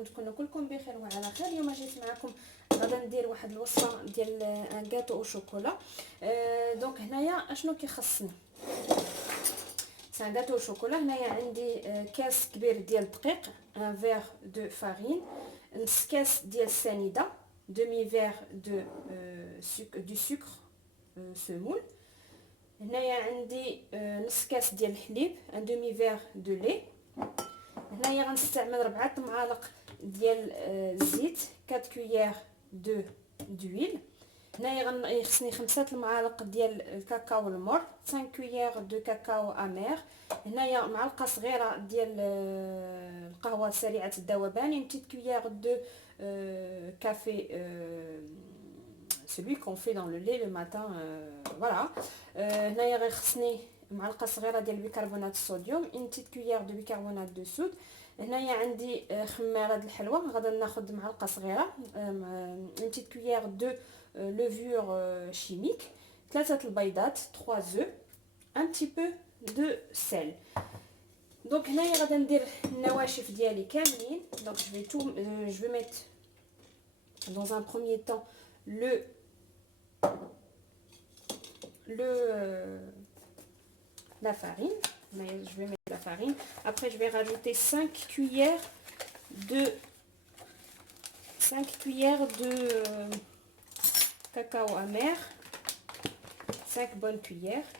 نتمنىكم تكونوا كلكم بخير وعلى خير. اليوم جيت معكم غادا ندير واحد الوصفه ديال ان غاتو او شوكولا. دونك هنايا اشنو كيخصني؟ سان غاتو او شوكولا. هنايا عندي كاس كبير ديال الدقيق، ان فيغ دو فارين، نص كاس ديال السنيده، demi verre de du sucre semoule. هنايا عندي نص كاس ديال الحليب، ان دومي فيغ دو لي. هنايا غنستعمل 4 معالق ديال الزيت، 4 كويير دو دويل. هنايا خصني 5 المعالق ديال الكاكاو المر، 5 كويير دو كاكاو امير. هنايا معلقه صغيره ديال القهوه سريعه الذوبان، une petite cuillère de café, celui qu'on fait dans le lait le matin, voilà. هنايا غير خصني معلقه صغيره ديال بيكربونات الصوديوم، une petite cuillère de bicarbonate de soude. هنايا عندي خميره د الحلوى، غادا ناخذ معلقه صغيره، une petite cuillère de levure chimique، 3 البيضات، 3 œufs، un petit peu de sel. دونك هنايا غادا ندير النواشف ديالي كاملين. دونك je vais mettre dans un premier temps la farine. Mais je vais mettre la farine. Après je vais rajouter 5 cuillères de cacao amer, 5 bonnes cuillères.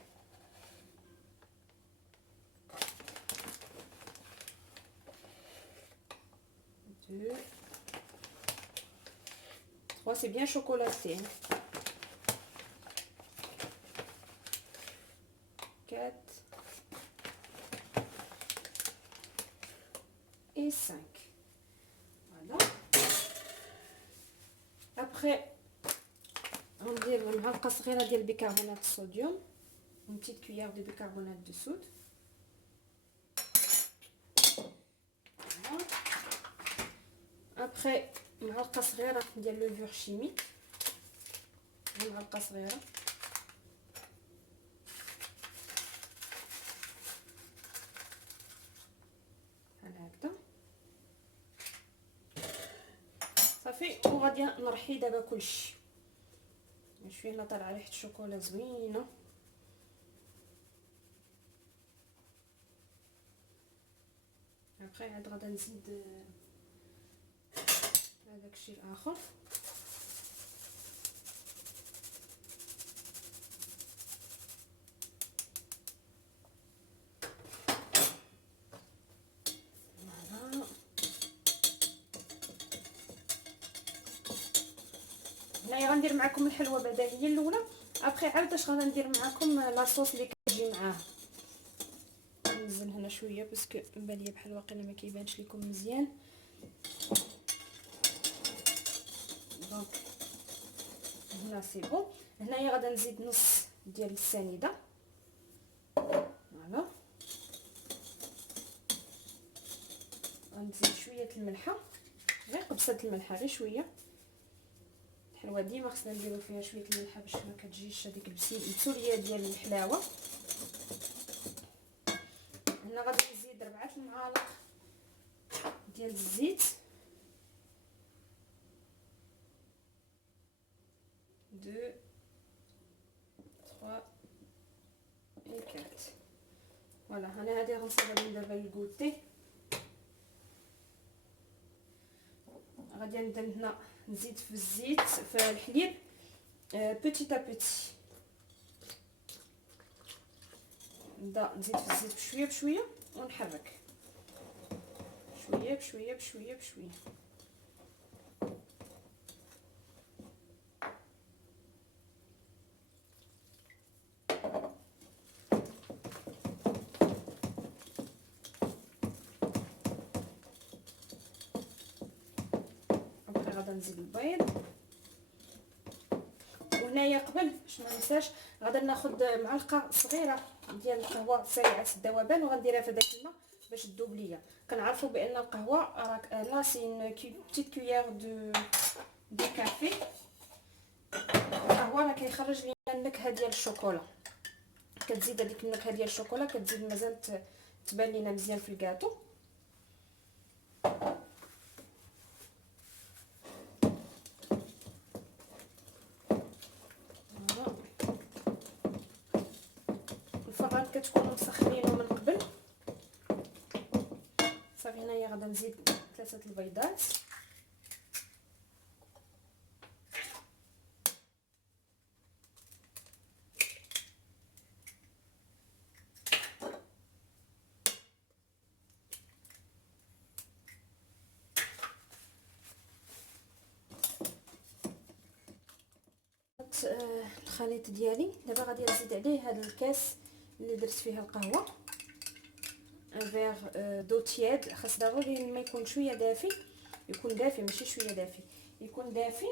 2, 3, c'est bien chocolaté. 4 et 5. Voilà. Après, on dit معلقه صغيره ديال bicarbonate de sodium, une petite cuillère de bicarbonate de soude. Voilà. Après, معلقه صغيره ديال levure chimique, معلقه صغيره. هكذا صافي. وغادي نرحي دابا كلشي. شويه هنا طالعه ريحه الشوكولا زوينه. ابخي عاد غادا نزيد هذاك الشيء الاخر. هنايا غندير معكم الحلوه بعدا هي الاولى، ابخي عاود اش غادا ندير معكم لاصوص اللي كتجي معاه. ننزل هنا شويه باسكو بان ليا بحال واقيلا ما كيبانش لكم مزيان. دونك هنا سي بون. هنايا غادا نزيد نص ديال السنيده. فوالا. غنزيد شويه الملحه، غير قبصه الملحه، غير شويه. الحلوه ديما خصنا نديرو فيها شويه الملحه باش ما كتجيش هذيك البسوليه ديال الحلاوه. هنا غادي نزيد 4 المعالق ديال الزيت، 2 3 et 4. فوالا. انا هذه غنصاوبها دابا للكوتي. غادي نبدا هنا نزيد في الزيت في الحليب بوتيت ا بوتي. نبدا نزيد في الزيت بشويه بشويه ونحرك شويه بشويه بشويه بشويه. ابقى غادا نزيد البيض. وهنايا قبل باش ما ننساش غادا ناخذ معلقه صغيره ديال القهوه سريعه الذوبان وغنديرها في داك الماء باش تذوب ليا. كنعرفوا بان القهوه راك لا سي بتيت كويير دو كافي. القهوه راه كيخرج لينا النكهه ديال الشوكولا، كتزيد هذيك النكهه ديال الشوكولا، كتزيد مازال تبان لينا مزيان في الكاطو. كتكونوا مسخنينه من قبل. صافي هنايا غادا نزيد 3 البيضات. الخليط ديالي دابا غادي نزيد عليه هذا الكاس اللي درت فيها القهوه، ان فيغ دو تياد. خاص ضروري ما يكون شويه دافي، يكون دافي ماشي شويه دافي، يكون دافي.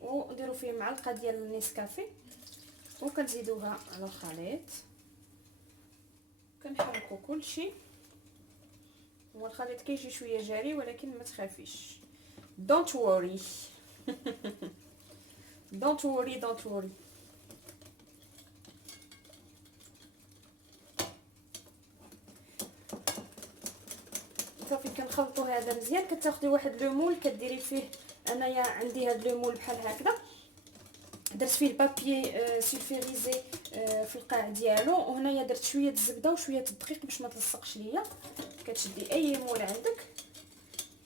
ونديروا فيه معلقه ديال النسكافيه وكنزيدوها على الخليط، كنحركوا كلشي. هو الخليط كيجي شويه جاري ولكن ما تخافيش، دونت ووري. دونت ووري دونت ووري. صافي كنخلطوا هذا مزيان. كتاخدي واحد لو مول كديري فيه، انايا عندي هذا لو مول بحال هكذا، درت فيه البابي سولفيريزي في القاع ديالو، وهنايا درت شويه الزبده وشويه الدقيق باش ما تلصقش ليا. كتشدي اي مول عندك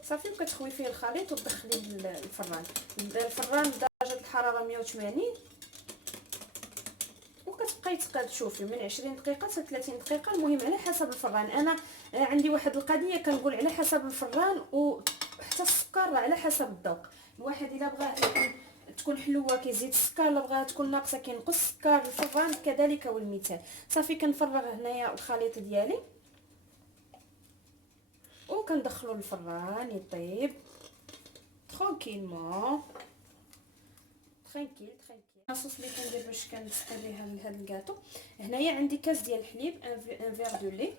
صافي وكتخوي فيه الخليط وتدخليه للفران. الفران بدرجه الحراره 180، وكتبقاي تشوفي من 20 دقيقه حتى 30 دقيقه، المهم على حسب الفران. انا عندي واحد القضيه كنقول على حسب الفران، وحتى السكر على حسب الذوق. الواحد الا بغاه تكون حلوه كيزيد السكر، الا بغاها تكون ناقصه كينقص السكر. الفران كذلك والمثال. صافي كنفرغ هنايا الخليط ديالي وكندخلو للفران يطيب ترونكيلمون. ترانكيل الصوص اللي كندير باش كنسقي بها لهذا الكاطو. هنايا عندي كاس ديال الحليب، ان فيغ دو لي.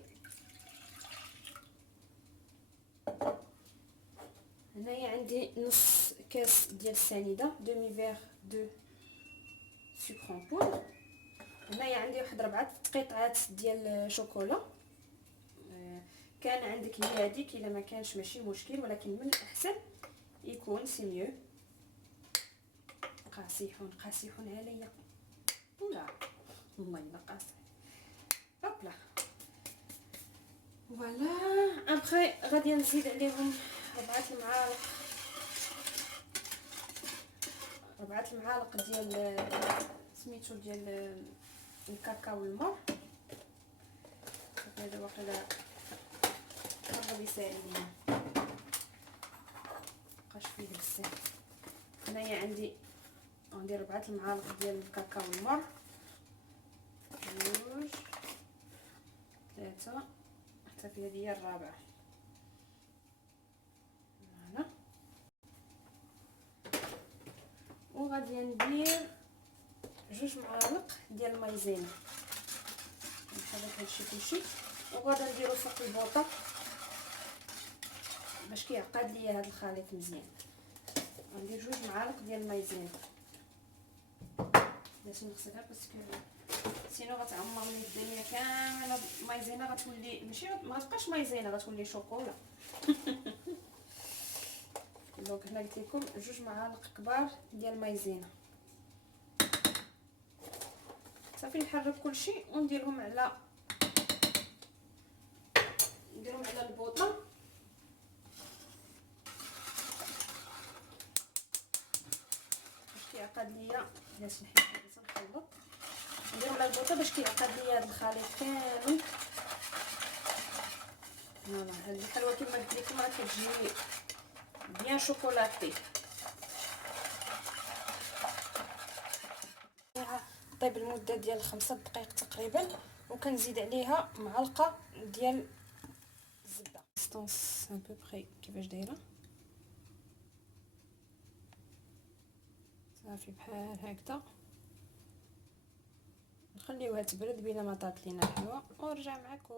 هنايا عندي نص كاس ديال السنيده، دومي فيغ دو سكر ان بودر. هنايا عندي واحد 4 قطعات ديال شوكولا. كان عندك هي هذيك، الا ما كانش ماشي مشكل، ولكن من الاحسن يكون سي ميو. قاسيحون عليا ولا والله الا قاصح. هوبلا فوالا. ابخي غادي نزيد عليهم 4 المعالق ديال سميتو ديال الكاكاو والمر. هذا واقيلا قرب يساعدني، مابقاش فيه بزاف. هنايا عندي ندير 4 المعالق ديال الكاكاو والمر، 2 3 حتى في هذه هي الرابعه. هنا وغادي ندير 2 معالق ديال المايزينا. نحرك هادشي كلشي وغادي نديرو فوق البوطه باش كيعقد ليا هذا الخليط مزيان. غندير 2 معالق ديال المايزينا باش نغسلها، باسكو سينو غتعمرني الدنيا كامله. مايزينا غتولي ماشي ما غتبقاش مايزينا، غتولي شوكولا. دونك هنا قلت لكم 2 معالق كبار ديال مايزينا. صافي نحرك كلشي ونديرهم على البوطه باش كيعقد ليا. باش نخلط نديرهم على البوطه باش كيعقد ليا هذا الخليط كامل. فوالا هذه الحلوه كما قلت لكم راه كتجي بيان شوكولاتي. طيب المده ديال 5 دقائق تقريبا، وكنزيد عليها معلقه ديال الزبده. ستونس ان بو بري كيفاش دايره. صافي بحال هكذا نخليوها تبرد بلا ما طابت لينا الحلوه ونرجع معكم.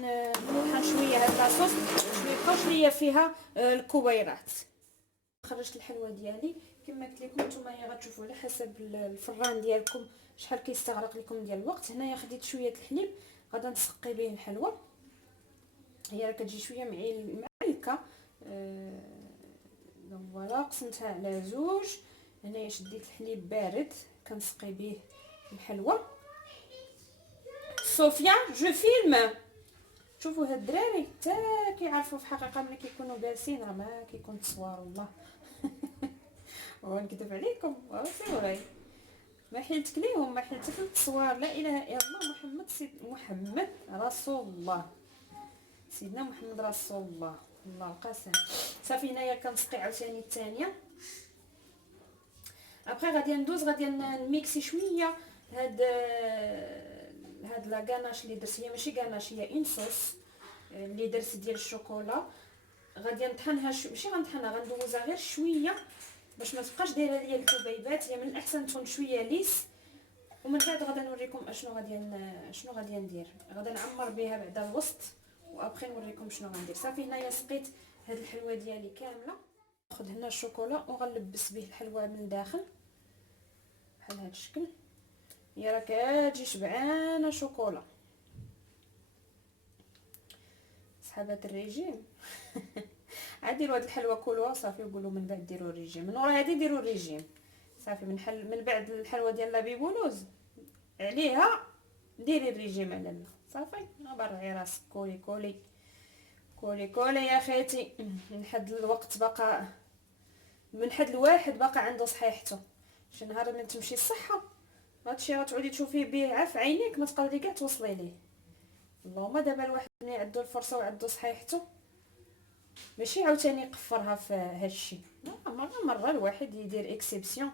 نطحن شويه هاد لاصوص باش ما يبقاوش ليا فيها الكويرات. خرجت الحلوه ديالي كما قلت لكم. نتوما غتشوفوا على حسب الفران ديالكم شحال كيستغرق لكم ديال الوقت. هنايا خديت شويه الحليب غادا نسقي به الحلوه. هي راه كتجي شويه معلكه. دونك فوالا قسمتها على 2. هنايا شديت الحليب بارد كنسقي به الحلوه. صوفيا جو فيلم. شوفوا هاد الدراري حتى كيعرفوا في الحقيقه ملي كيكونوا جالسين راه ما كيكون تصوير والله. ونكذب عليكم سي فري. ما حيلتك ليهم، ما حيلتك للتصوير. لا اله الا الله محمد سيد محمد رسول الله. سيدنا محمد رسول الله. الله القسم. صافي هنايا كنسقي عاوتاني الثانيه. ابخي غادي ندوز غادي نميكسي شويه هاد لا غاناش اللي درت. هي ماشي غاناش، هي اون صوص اللي درت ديال الشوكولا. غادي نطحنها ماشي غنطحنها، غندوزها غير شويه باش ما تبقاش دايره ليا الحبيبات. هي من الاحسن تكون شويه ليس. ومن بعد غادي نوريكم شنو غادي ندير. غادي نعمر بها بعدا الوسط وابخي نوريكم شنو غندير. صافي هنايا سقيت هاد الحلوه ديالي كامله. ناخذ هنا الشوكولا وغنلبس به الحلوه من داخل بحال هاد الشكل. هي راه كتجي شبعانه شوكولا. صحابات الريجيم عاد ديروا هاد الحلوه كلوها صافي وقولوا من بعد ديروا الريجيم. من ورا هادي ديروا الريجيم صافي. من بعد الحلوه ديال لا بيبولوز عليها ديري الريجيم على لا صافي. برعي راسك كولي كولي كولي كولي يا خيتي. من حد الوقت باقا، من حد الواحد باقا عنده صحيحته. شي نهار من تمشي الصحه هادشي غتعودي تشوفيه به عف عينيك ما تقدري كاع توصلي ليه. اللهم دابا الواحد ملي عندو الفرصه وعندو صحيحته ماشي عاوتاني يقفرها في هادشي. لا مره الواحد يدير اكسبسيون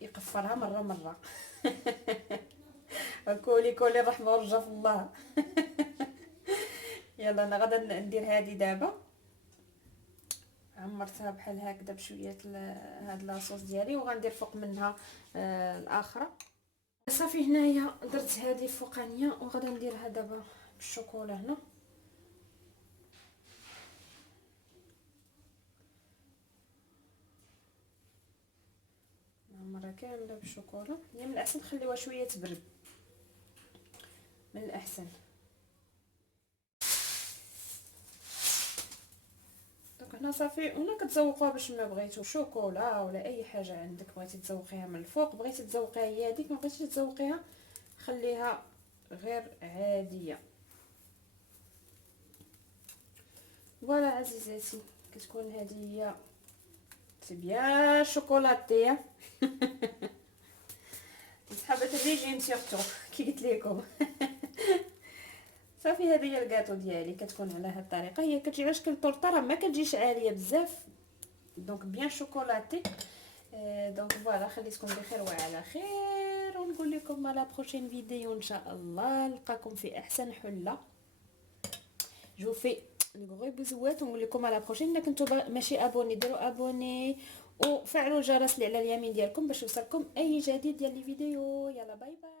يقفرها مره. كولي كولي الرحمه ورجا في الله. يلا انا غادا ندير هادي دابا. عمرتها بحال هكذا بشويه هاد لاصوص ديالي وغندير فوق منها الاخره. صافي هنايا درت هذه الفوقانيه وغادا نديرها دابا بالشوكولا هنا. نعمرها كامله بالشوكولا. هي من الاحسن نخليوها شويه تبرد، من الاحسن. دونك هنا صافي. هنا كتزوقوها باش ما بغيتو شوكولا ولا اي حاجه عندك بغيتي تزوقيها من الفوق، بغيتي تزوقيها هي هذيك، ما بغيتيش تزوقيها خليها غير عاديه. فوالا عزيزاتي كتكون هذه هي بيان شوكولاتيه. صحابات الريجيم سيرتو كي قلت لكم. صافي هذه هي الكاطو ديالي. كتكون على هذه الطريقه. هي كتجي على شكل طورطه، راه ما كتجيش عاليه بزاف، دونك بيان شوكولاتي. دونك فوالا خليتكم بخير وعلى خير، ونقول لكم على بروشين فيديو ان شاء الله. نلقاكم في احسن حله. جو في غري بوزوات ونقول لكم على بروشين. الا كنتو ماشي ابوني ديروا ابوني وفعلوا الجرس اللي على اليمين ديالكم باش يوصلكم اي جديد ديال الفيديو. يلا باي باي.